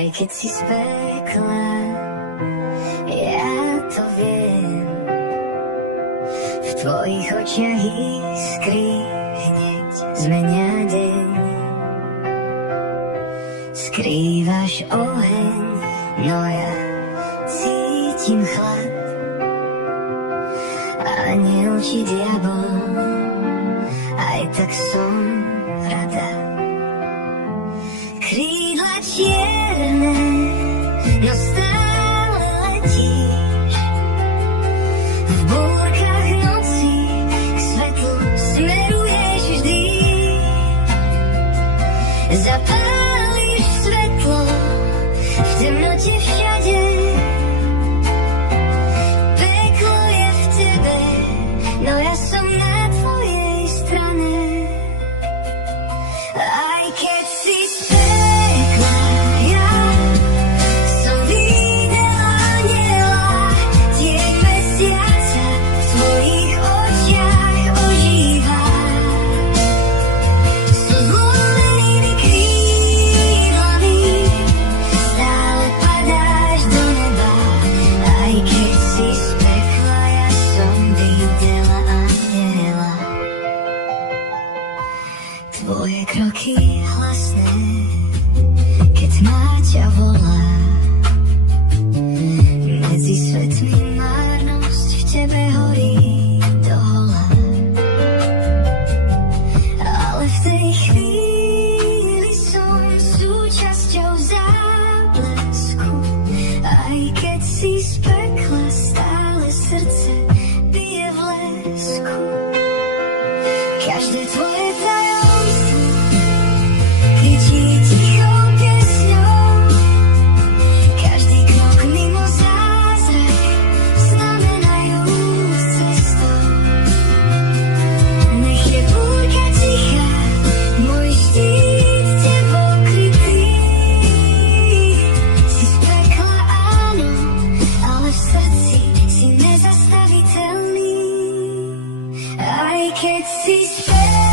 Aj keď si z pekla, ja to viem. V tvojich očiach iskry hneď zmenia deň. Skrývaš oheň, no ja cítim chlad. Aniel či diabol, aj tak som rada. Krídla čierne, no stále letíš. V búrkach noci k svetlu smeruješ vždy. Zapáliš svetlo v temnote všade. Peklo je v tebe, no ja som na tvojej strane. Aj keď si z pekla, ja som videla aniela. Tieň mesiaca v tvojich očiach ožíva. So zlomenými krídlami stále padáš do neba. Aj keď si z pekla, ja som videla aniela. Tvoje kroky hlasné, keď tma ťa volá. Medzi svetmi márnosť v tebe horí dohola. Ale v tej chvíli som súčasťou záblesku. Aj keď si z pekla, stále srdce bije v lesku. Každé tvoje tajomstvo kričí tichou piesňou. Každý krok mimo zázrak znamenajú cestou. Nech je búrka tichá, môj štít tebou krytý. Si z pekla, áno, ale v srdci si nezastaviteľný. Aj keď si z pekla,